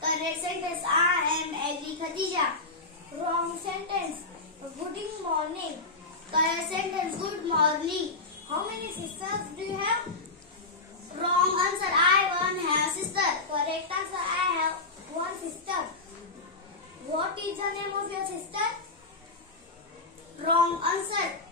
Correct sentence. I am Agri Khadija. Wrong sentence. Good morning. Correct sentence. Good morning. How many sisters do you have? Wrong answer. I one have sister. Correct answer. I have one sister. What is the name of your sister? Wrong answer.